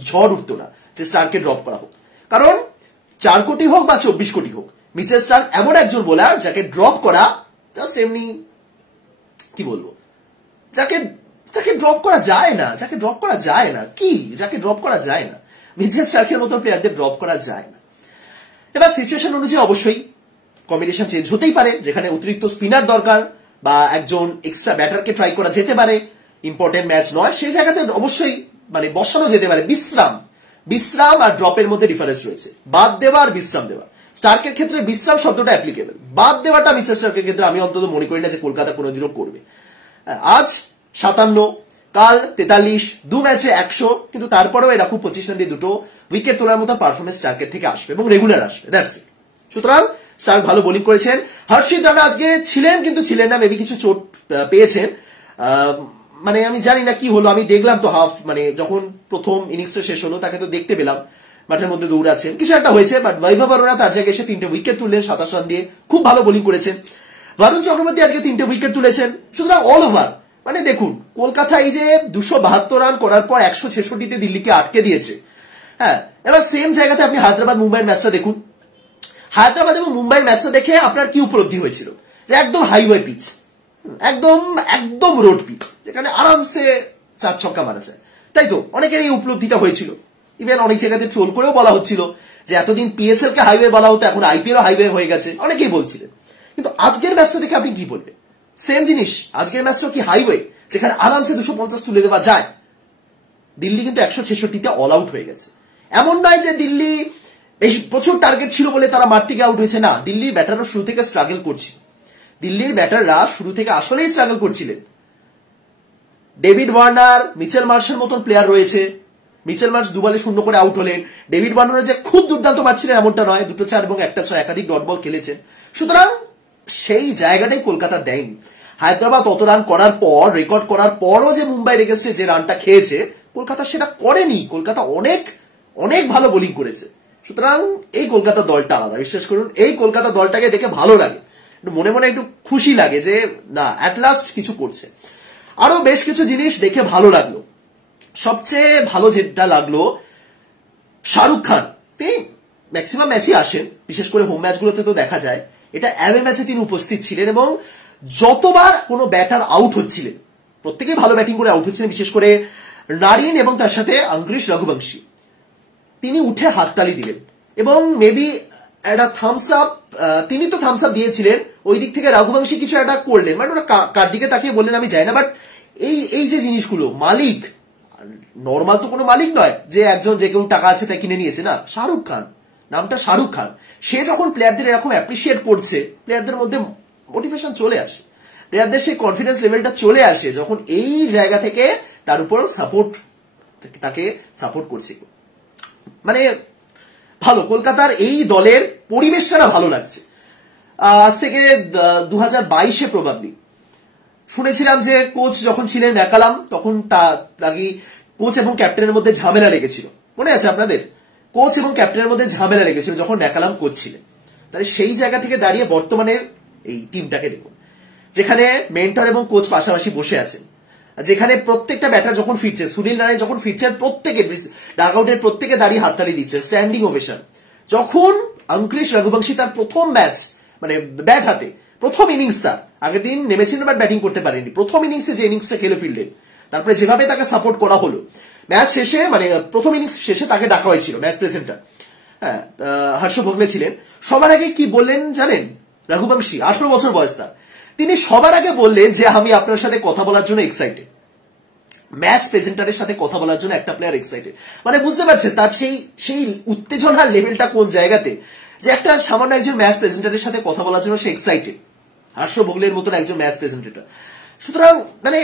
ঝড় উঠতো না যে স্টার্ককে ড্রপ করা হোক। কারণ 4 কোটি হোক বা 24 কোটি হোক, মিচেল স্টার্ক এমন একজন বোলার যাকে ড্রপ করা জাস্ট এমনি, কি বলবো, যাকে ড্রপ করা যায় না, যাকে ড্রপ করা যায় না, যাকে ড্রপ করা যায় না, মিচেল স্টার্কের মতো প্লেয়ারদের ড্রপ করা যায় না। এবার সিচুয়েশন অনুযায়ী অবশ্যই কম্বিনেশন চেঞ্জ হতেই পারে, যেখানে অতিরিক্ত স্পিনার দরকার বা একজন এক্সট্রা ব্যাটারকে ট্রাই করা যেতে পারে, ইম্পর্টেন্ট ম্যাচ নয় সেই জায়গাতে অবশ্যই মানে বসানো যেতে পারে, বিশ্রাম আর ড্রপের মধ্যে ডিফারেন্স রয়েছে, বাদ দেওয়া আর বিশ্রাম দেওয়া। স্টার্কের ক্ষেত্রে বিশ্রাম শব্দটা অ্যাপ্লিকেবল, বাদ দেওয়াটা মিচেল স্টার্কের ক্ষেত্রে আমি অন্তত মনে করি না যে কলকাতা কোনোদিনও করবে। আজ 57, কাল 43, 2 ম্যাচে 100, কিন্তু তারপরেও এরকম 25 রান দিয়ে 2 উইকেট তোলার মতো পারফরমেন্স স্টার্কের থেকে আসবে এবং রেগুলার আসবে, দ্যাটস ইট। সুতরাং স্টার্ক ভালো বোলিং করেছেন। হর্ষিত রানা আজকে ছিলেন কিন্তু ছিলেন না, মেবি কিছু চোট পেয়েছেন, মানে আমি জানি না কি হলো। আমি দেখলাম তো হাফ, মানে যখন প্রথম ইনিংসটা শেষ হলো তাকে তো দেখতে পেলাম মাঠের মধ্যে দৌড়াচ্ছেন, কিছু একটা হয়েছে। বাট বৈভব অরোরা তার জায়গায় এসে 3টে উইকেট তুললেন 27 রান দিয়ে, খুব ভালো বোলিং করেছেন। বরুণ চক্রবর্তী আজকে 3টে উইকেট তুলেছেন। সুতরাং অল ওভার মানে দেখুন, কলকাতা এই যে 272 রান করার পর 166তে দিল্লিকে আটকে দিয়েছে। হ্যাঁ, এবার সেম জায়গাতে আপনি হায়দ্রাবাদ মুম্বাইয়ের ম্যাচটা দেখুন। হায়দ্রাবাদ এবং মুম্বাইয়ের ম্যাচটা দেখে আপনার কি উপলব্ধি হয়েছিল? যে একদম হাইওয়ে পিচ, একদম রোড পিচ, যেখানে আরামসে 4 ছক্কা মারা যায়, তাই তো? অনেকের এই উপলব্ধিটা হয়েছিল। ইভেন অনেক জায়গাতে ট্রোল করেও বলা হচ্ছিল যে এতদিন পিএসএল কে হাইওয়ে বলা হতো, এখন আইপিএল হাইওয়ে হয়ে গেছে, অনেকেই বলছিলেন। কিন্তু আজকের ম্যাচটা দেখে আপনি কি বলবেন? সেম জিনিস, আজকের ম্যাচটা কি হাইওয়ে যেখানে আরামসে 250 তুলে দেওয়া যায়? দিল্লি কিন্তু 166তে অল আউট হয়ে গেছে। এমন নয় যে দিল্লি প্রচুর টার্গেট ছিল বলে তারা মাঠ থেকে আউট হয়েছে, না, দিল্লির ব্যাটাররা শুরু থেকে স্ট্রাগল করছিল। দিল্লির ব্যাটাররা শুরু থেকে আসলেই স্ট্রাগল করছিলেন। ডেভিড ওয়ার্নার, মিচেল মার্শের মতন প্লেয়ার রয়েছে। মিচেল মার্শ 2 বলে 0 করে আউট হলেন। ডেভিড ওয়ার্নার যে খুব দুর্দান্ত মারছিলেন এমনটা নয়, 2টো 4 এবং 1টা 6 একাধিক ডট বল খেলেছেন। সুতরাং সেই জায়গাটাই কলকাতা দেয়নি। হায়দ্রাবাদ অত রান করার পর, রেকর্ড করার পরও যে মুম্বাইয়ের এগেইনস্টে যে রানটা খেয়েছে, কলকাতা সেটা করেনি। কলকাতা অনেক অনেক ভালো বোলিং করেছে। সুতরাং এই কলকাতা দলটা আলাদা, বিশ্বাস করুন। এই কলকাতা দলটাকে দেখে ভালো লাগে, একটু মনে মনে একটু খুশি লাগে যে না, অ্যাট লাস্ট কিছু করছে। আরো বেশ কিছু জিনিস দেখে ভালো লাগলো। সবচেয়ে ভালো যেটা লাগলো, শাহরুখ খান তিনি ম্যাক্সিমাম ম্যাচই আসেন, বিশেষ করে হোম ম্যাচগুলোতে তো দেখা যায়। এটা অ্যাওয়ে ম্যাচে তিনি উপস্থিত ছিলেন এবং যতবার কোনো ব্যাটার আউট হচ্ছিলেন, প্রত্যেকেই ভালো ব্যাটিং করে আউট হচ্ছিলেন, বিশেষ করে নারিন এবং তার সাথে অঙ্কুশ রঘুবংশী, তিনি উঠে হাততালি দিলেন এবং মেবি একটা থামস আপ, তিনি তো থামস আপ দিয়েছিলেন, ওই দিক থেকে রঘুবংশী কিছু একটা করলেন, মানে ওটা কার দিকে তাকিয়ে বললেন আমি জানি না। বাট এই যে জিনিসগুলো, মালিক নর্মাল তো কোনো মালিক নয় যে একজন যে কেউ টাকা আছে তাই কিনে নিয়েছে, না, শাহরুখ খান, নামটা শাহরুখ খান। সে যখন প্লেয়ারদের এরকম অ্যাপ্রিসিয়েট করছে, প্লেয়ারদের মধ্যে মোটিভেশন চলে আসে, প্লেয়ারদের সেই কনফিডেন্স লেভেলটা চলে আসে যখন এই জায়গা থেকে তার উপর তাকে সাপোর্ট করছে। মানে ভালো, কলকাতার এই দলের পরিবেশটা ভালো লাগছে। আজ থেকে 2022-এ প্রবাবলি শুনেছিলাম যে কোচ যখন ছিলেন ম্যাকালাম, তখন তাকে কোচ এবং ক্যাপ্টেনের মধ্যে ঝামেলা লেগেছিল, মনে আছে আপনাদের? কোচ এবং ক্যাপ্টেনের মধ্যে ঝামেলা লেগেছিল যখন ম্যাকালাম কোচ ছিলেন। তাহলে সেই জায়গা থেকে দাঁড়িয়ে বর্তমানের এই টিমটাকে দেখুন, যেখানে মেন্টর এবং কোচ পাশাপাশি বসে আছেন, যেখানে প্রত্যেকটা ব্যাটার যখন ফিরছে, সুনীল নারায়ণ যখন ফিরছেন, প্রত্যেকে ডাগ আউটের প্রত্যেকে দাঁড়িয়ে হাততালি দিচ্ছে, স্ট্যান্ডিং ওভেশন। যখন অঙ্কুশ রঘুবংশী তার প্রথম ম্যাচ, মানে ব্যাট হাতে প্রথম ইনিংস, তার আগের দিন নেমেছিলেন বাট ব্যাটিং করতে পারেনি, প্রথম ইনিংসে যে ইনিংসটা খেলে ফিরলেন, তারপরে যেভাবে তাকে সাপোর্ট করা হলো ম্যাচ শেষে, মানে প্রথম ইনিংস শেষে তাকে ডাকা হয়েছিল ম্যাচ প্রেজেন্টার, হ্যাঁ, হর্ষ ভোগলে ছিলেন। সবার আগে কি বললেন জানেন? রঘুবংশী, 18 বছর বয়স তার, তিনি সবার আগে বললেন যে আমি আপনার সাথে কথা বলার জন্য এক্সাইটেড। ম্যাচ প্রেজেন্টারের সাথে কথা বলার জন্য একটা প্লেয়ার এক্সাইটেড, মানে বুঝতে পারছেন তার সেই উত্তেজনার লেভেলটা কোন জায়গাতে, যে একটা সামান্য একজন ম্যাচ প্রেজেন্টারের সাথে কথা বলার জন্য সে এক্সাইটেড, হর্ষ ভোগলের মতন একজন ম্যাচ প্রেজেন্টেটর। সুতরাং মানে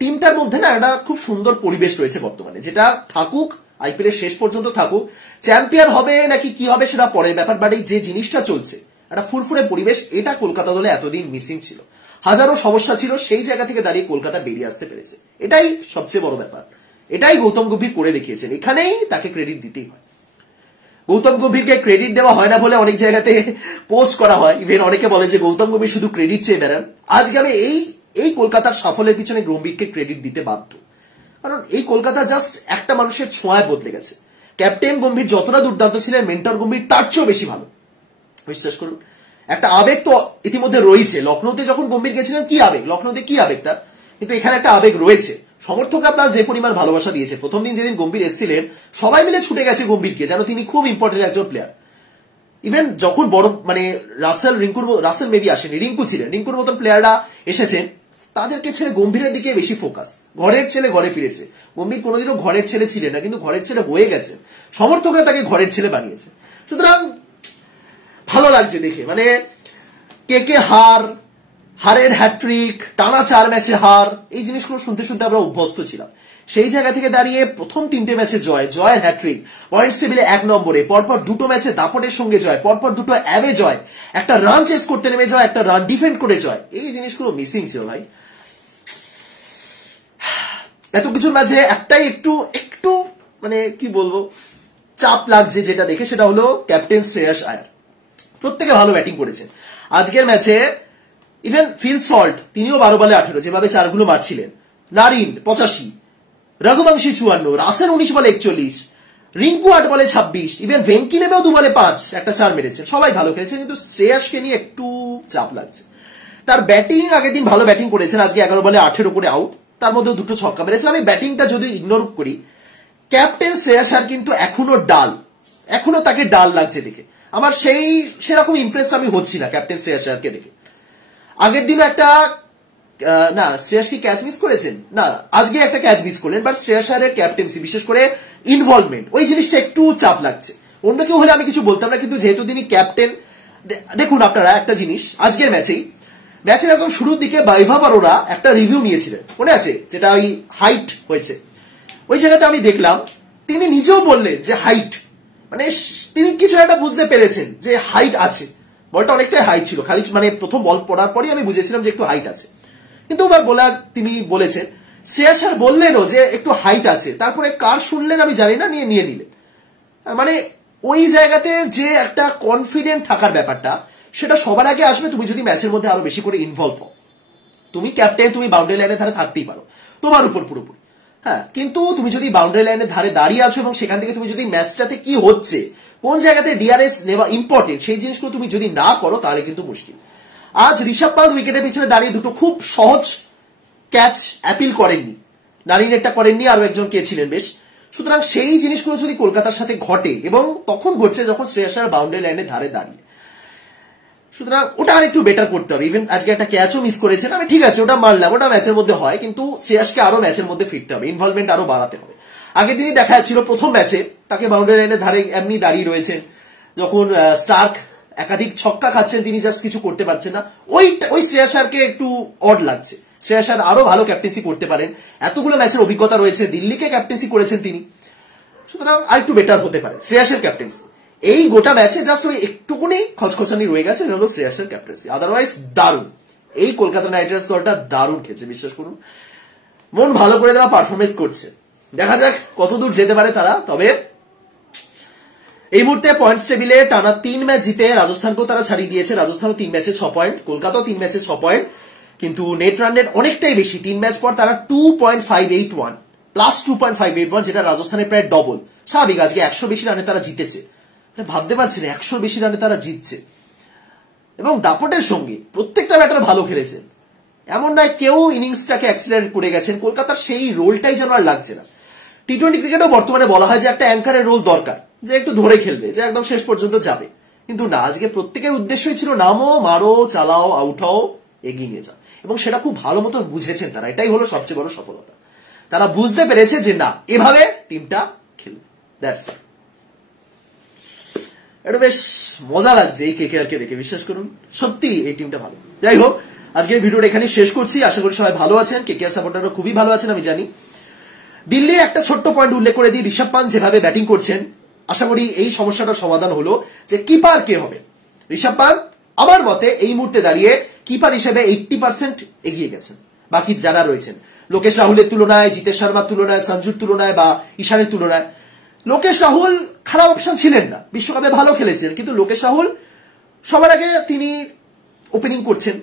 টিমটার মধ্যে না একটা খুব সুন্দর পরিবেশ রয়েছে বর্তমানে, যেটা থাকুক, আইপিএল এর শেষ পর্যন্ত থাকুক। চ্যাম্পিয়ন হবে নাকি কি হবে সেটা পরের ব্যাপার, বাট এই যে জিনিসটা চলছে, একটা ফুরফুরে পরিবেশ, এটা কলকাতা দলে এতদিন মিসিং ছিল। হাজারো সমস্যা ছিল, সেই জায়গা থেকে দাঁড়িয়ে কলকাতা বেরিয়ে আসতে পেরেছে, এটাই সবচেয়ে বড় ব্যাপার। এটাই গৌতম গম্ভীর করে দেখিয়েছেন, এখানেই তাকে ক্রেডিট দিতেই হয়। গৌতম গম্ভীরকে ক্রেডিট দেওয়া হয় না বলে অনেক জায়গাতে পোস্ট করা হয়, ইভেন অনেকে বলে যে গৌতম গম্ভীর শুধু ক্রেডিট চেয়ে বেড়ান। আজকে আমি এই কলকাতার সাফল্যের পিছনে গম্ভীরকে ক্রেডিট দিতে বাধ্য, কারণ এই কলকাতা জাস্ট একটা মানুষের ছোঁয়ায় বদলে গেছে। ক্যাপ্টেন গম্ভীর যতটা দুর্দান্ত ছিলেন, মেন্টর গম্ভীর তার চেয়েও বেশি ভালো, বিশ্বাস করুন। একটা আবেগ তো ইতিমধ্যে রয়েছে, লখনৌতে যখন গম্ভীর গেছিলেন কি আবেগ, লখনৌতে কি আবেগ তার, কিন্তু এখানে একটা আবেগ রয়েছে। সমর্থকরা প্লাস যে পরিমাণ ভালোবাসা দিয়েছে, প্রথম দিন যেদিন গম্ভীর এসেছিলেন সবাই মিলে ছুটে গেছে গম্ভীরকে, যেন তিনি খুব ইম্পর্টেন্ট একজন প্লেয়ার। ইভেন যখন বড়, মানে রাসেল মেবি আসেনি, রিঙ্কু ছিলেন, রিঙ্কুর মতন প্লেয়াররা এসেছেন, তাদেরকে ছেড়ে গম্ভীরের দিকে বেশি ফোকাস। ঘরের ছেলে ঘরে ফিরেছে, গম্ভীর কোনোদিনও ঘরের ছেলে ছিলেন না, কিন্তু ঘরের ছেলে হয়ে গেছে, সমর্থকরা তাকে ঘরের ছেলে বানিয়েছে। সুতরাং ভালো লাগছে দেখে, মানে কে হারের হ্যাট্রিক, টানা 4 ম্যাচে হার, এই জিনিসগুলো শুনতে শুনতে আমরা অভ্যস্ত ছিলাম। সেই জায়গা থেকে দাঁড়িয়ে প্রথম 3টে ম্যাচে জয়ের হ্যাট্রিক, পয়েন্টস টেবিলে 1 নম্বরে, পরপর 2টো ম্যাচে দাপটের সঙ্গে জয়, পরপর 2টো অ্যাওয়ে জয়, একটা রান চেস করতে নেমে জয়, একটা রান ডিফেন্ড করে জয়, এই জিনিসগুলো মিসিং ছিল ভাই। এত কিছুর মাঝে একটাই একটু মানে কি বলবো চাপ লাগছে যেটা দেখে, সেটা হলো ক্যাপ্টেন শ্রেয়াস আয়ার। প্রত্যেকে ভালো ব্যাটিং করেছেন আজকের ম্যাচে। ইভেন ফিল সল্ট, তিনিও 12 বলে 18 যেভাবে 4গুলো মারছিলেন। নারিন 85, রঘুবংশী 54, রাসেল 19 বলে 41, রিঙ্কু 8 বলে 26, ইভেন ভেঙ্কি নেমেও 2 বলে 5 একটা 4 মেরেছেন। সবাই ভালো খেলেছেন, কিন্তু শ্রেয়াসকে নিয়ে একটু চাপ লাগছে। তার ব্যাটিং আগের দিন ভালো ব্যাটিং করেছেন, আজকে 11 বলে 8 করে আউট, তার মধ্যে 2টো ছক্কা মেরেছেন। আমি ব্যাটিংটা যদি ইগনোর করি, ক্যাপ্টেন শ্রেয়াস আয়ার কিন্তু এখনো তাকে ডাল লাগছে দেখে। আমার সেরকম ইমপ্রেস আমি হচ্ছি না ক্যাপ্টেন শ্রেয়াস আয়ারকে দেখে। আগের দিন একটা না, শ্রেয়াস কি ক্যাচ মিস করেছেন না, আজকে একটা ক্যাচ মিস করলেন, বাট শ্রেয়াস আয়ারের ক্যাপ্টেন্সি, বিশেষ করে ইনভলভমেন্ট, ওই জিনিসটা একটু চাপ লাগছে। অন্য কেউ হলে আমি কিছু বলতাম না, কিন্তু যেহেতু তিনি ক্যাপ্টেন। দেখুন আপনারা একটা জিনিস, আজকের ম্যাচের একদম শুরুর দিকে বৈভব অরোরা একটা রিভিউ নিয়েছিলেন, মনে আছে, যেটা ওই হাইট হয়েছে, ওই জায়গাতে আমি দেখলাম তিনি নিজেও বললেন যে হাইট, মানে তিনি কিছু একটা বুঝতে পেরেছেন যে হাইট আছে, বলটা অনেকটাই হাইট ছিল, খালি মানে প্রথম বল পড়ার পরই আমি বুঝেছিলাম যে একটু হাইট আছে। কিন্তু এবার তিনি বলেছেন, শ্রেয়াস আয়ার বললেনও যে একটু হাইট আছে, তারপরে কার শুনলেন আমি জানি না, নিয়ে নিলেন। মানে ওই জায়গাতে যে একটা কনফিডেন্ট থাকার ব্যাপারটা, সেটা সবার আগে আসবে তুমি যদি ম্যাচের মধ্যে আরো বেশি করে ইনভলভ হও। তুমি ক্যাপ্টেন, তুমি বাউন্ডারি লাইনের ধারে থাকতেই পারো, তোমার উপর পুরোপুরি, হ্যাঁ, কিন্তু তুমি যদি বাউন্ডারি লাইনের ধারে দাঁড়িয়ে আছো এবং সেখান থেকে তুমি যদি ম্যাচটাতে কি হচ্ছে, কোন জায়গাতে ডিআরএস নেওয়া ইম্পর্টেন্ট, সেই জিনিসগুলো তুমি যদি না করো, তাহলে কিন্তু মুশকিল। আজ ঋষভ পান্ত উইকেটের পিছনে দাঁড়িয়ে 2টো খুব সহজ ক্যাচ অ্যাপিল করেননি, নারিনেরটা করেননি, আরো একজন কে ছিলেন বেশ। সুতরাং সেই জিনিসগুলো যদি কলকাতার সাথে ঘটে, এবং তখন ঘটছে যখন শ্রেয়াস আয়ার বাউন্ডারি লাইনের ধারে দাঁড়িয়ে, সুতরাং ওটা আর একটু বেটার করতে হবে। ইভেন আজকে একটা ক্যাচও মিস করেছেন, আমি ঠিক আছে ওটা মানলাম, ওটা ম্যাচের মধ্যে হয়, কিন্তু শ্রেয়াসকে আরো ম্যাচের মধ্যে ফিরতে হবে, ইনভলভমেন্ট আরো বাড়াতে হবে। আগের দিনই দেখা যাচ্ছিল প্রথম ম্যাচে তাকে বাউন্ডারি লাইনের ধারে এমনি দাঁড়িয়ে রয়েছেন, যখন স্টার্ক একাধিক ছক্কা খাচ্ছেন, তিনি জাস্ট কিছু করতে পারছেন না, ওই শ্রেয়াস আয়ারকে একটু অড লাগছে। শ্রেয়াস আয়ার আরো ভালো ক্যাপ্টেন্সি করতে পারেন, এতগুলো ম্যাচের অভিজ্ঞতা রয়েছে, দিল্লিকে ক্যাপ্টেন্সি করেছেন তিনি, সুতরাং আর একটু বেটার হতে পারে শ্রেয়াসের ক্যাপ্টেন্সি। এই গোটা ম্যাচে জাস্ট ওই একটুকুনি খচখচানি রয়ে গেছে, এটা হলো শ্রেয়াসের ক্যাপ্টেন্সি। আদারওয়াইজ দারুণ, এই কলকাতা নাইট রাইডার্স দলটা দারুণ খেলছে, বিশ্বাস করুন, মন ভালো করে দেওয়া পারফরমেন্স করছে। দেখা যাক কতদূর যেতে পারে তারা। তবে এই মুহূর্তে পয়েন্টস টেবিলে টানা 3 ম্যাচ জিতে রাজস্থানকেও তারা ছাড়িয়ে দিয়েছে। রাজস্থানও 3 ম্যাচে 6 পয়েন্ট, কলকাতাও 3 ম্যাচে 6 পয়েন্ট, কিন্তু নেট রান রেট অনেকটাই বেশি। 3 ম্যাচ পর তারা 2.581 প্লাস 2.581, যেটা রাজস্থানের প্রায় ডবল। স্বাভাবিক, আজকে 100 বেশি রানে তারা জিতেছে, ভাবতে পারছেন 100 বেশি রানে তারা জিতছে, এবং দাপটের সঙ্গে প্রত্যেকটা ব্যাটার ভালো খেলেছেন। এমন নয় কেউ ইনিংসটাকে অ্যাক্সিলারেট করে গেছেন, কলকাতার সেই রোলটাই যেন আর লাগছে না। টি-20 ক্রিকেটও বর্তমানে বলা হয় যে একটা অ্যাঙ্কারের রোল দরকার, যে একটু ধরে খেলবে, যে একদম শেষ পর্যন্ত যাবে, কিন্তু না, আজকে প্রত্যেকের উদ্দেশ্যই ছিল নামো, মারো, চালাও, আউট হও, এগিয়ে নিয়ে যাও, এবং সেটা খুব ভালো মতো বুঝেছেন তারা। এটাই হলো সবচেয়ে বড় সফলতা, তারা বুঝতে পেরেছে যে না, এভাবে টিমটা খেলবে। That's it. এটা বেশ মজা লাগছে এই কেকেআর কে দেখে, বিশ্বাস করুন, সত্যি এই টিমটা ভালো। যাই হোক, আজকের ভিডিওটা এখানে শেষ করছি, আশা করি সবাই ভালো আছেন, কেকেআর সাপোর্টাররা খুবই ভালো আছেন আমি জানি। দিল্লি একটা ছোট্ট পয়েন্ট উল্লেখ করে দিয়ে, ঋষভ পান্ত যেভাবে ব্যাটিং করছেন, আশা করি এই সমস্যাটার সমাধান হলো যে কিপার কে হবে। ঋষভ পান্ত আমার মতে এই মুহূর্তে দাঁড়িয়ে কিপার হিসেবে 80% এগিয়ে গেছেন বাকি যারা রয়েছেন, লোকেশ রাহুলের তুলনায়, জিতেশ শর্মার তুলনায়, সঞ্জুর তুলনায় বা ঈশানের তুলনায়। লোকেশ রাহুল খারাপ অপশন ছিলেন না, বিশ্বকাপে ভালো খেলেছেন, কিন্তু লোকেশ রাহুল সবার আগে তিনি ওপেনিং করছেন,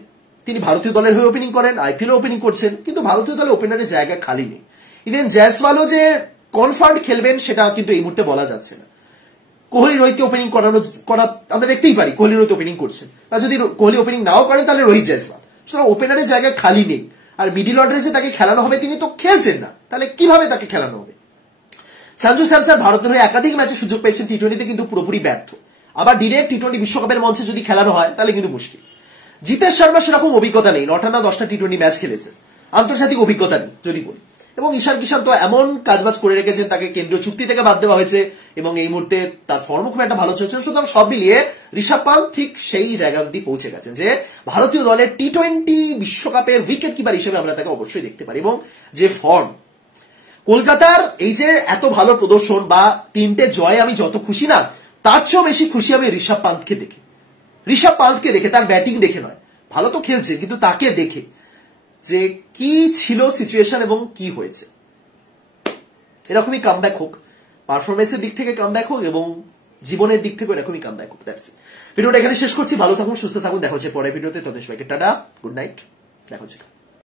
তিনি ভারতীয় দলের হয়ে ওপেনিং করেন, আইপিএল ওপেনিং করছেন, কিন্তু ভারতীয় দলে ওপেনারের জায়গা খালি নেই। ইভেন জয়সওয়ালও যে কনফার্ম খেলবেন সেটা কিন্তু এই মুহূর্তে বলা যাচ্ছে না। কোহলি রোহিতকে ওপেনিং করা আমরা দেখতেই পারি, কোহলি রোহিত ওপেনিং করছেন, বা যদি কোহলি ওপেনিং নাও করেন তাহলে রোহিত জয়সওয়াল, সুতরাং ওপেনারের জায়গা খালি নেই। আর মিডিল অর্ডারে যে তাকে খেলানো হবে, তিনি তো খেলছেন না, তাহলে কিভাবে তাকে খেলানো হবে? সঞ্জু স্যামসন ভারতের হয়ে একাধিক ম্যাচে সুযোগ পেয়েছেন টি-20তে, কিন্তু পুরোপুরি ব্যর্থ। আবার ডিরেক্ট টি-20 বিশ্বকাপের মঞ্চে যদি খেলানো হয় তাহলে কিন্তু মুশকিল। জিতেশ শর্মা সেরকম অভিজ্ঞতা নেই, 9টা না 10টা টি20 ম্যাচ খেলেছে, আন্তর্জাতিক অভিজ্ঞতা নেই যদি বলি। এবং ঈশান কিষান তো এমন কাজবাজ করে রেখেছেন, তাকে কেন্দ্রীয় চুক্তি থেকে বাদ দেওয়া হয়েছে এবং এই মুহূর্তে তার ফর্মও খুব একটা ভালো চলছে। সুতরাং সব মিলিয়ে ঋষভ পান্ত ঠিক সেই জায়গা অব্দি পৌঁছে গেছেন যে ভারতীয় দলের টি20 বিশ্বকাপের উইকেট কিপার হিসেবে আমরা তাকে অবশ্যই দেখতে পারি। এবং যে ফর্ম, কলকাতার এই যে এত ভালো প্রদর্শন বা 3টে জয়ে আমি যত খুশি না, তার চেয়েও বেশি খুশি আমি ঋষভ পান্তকে দেখে। ঋষভ পান্তকে দেখে, তার ব্যাটিং দেখে নয়, ভালো তো খেলছে কিন্তু তাকে দেখে যে কি ছিল সিচুয়েশন এবং কি হয়েছে। এরকমই কামব্যাক হোক, পারফরমেন্সের দিক থেকে কামব্যাক হোক এবং জীবনের দিক থেকে এরকমই কামব্যাক হোক। That's it. ভিডিওটা এখানে শেষ করছি। ভালো থাকুন, সুস্থ থাকুন, দেখা হচ্ছে পরের ভিডিওতে। তাদের সবাইকে টাটা, গুড নাইট, দেখা হচ্ছে।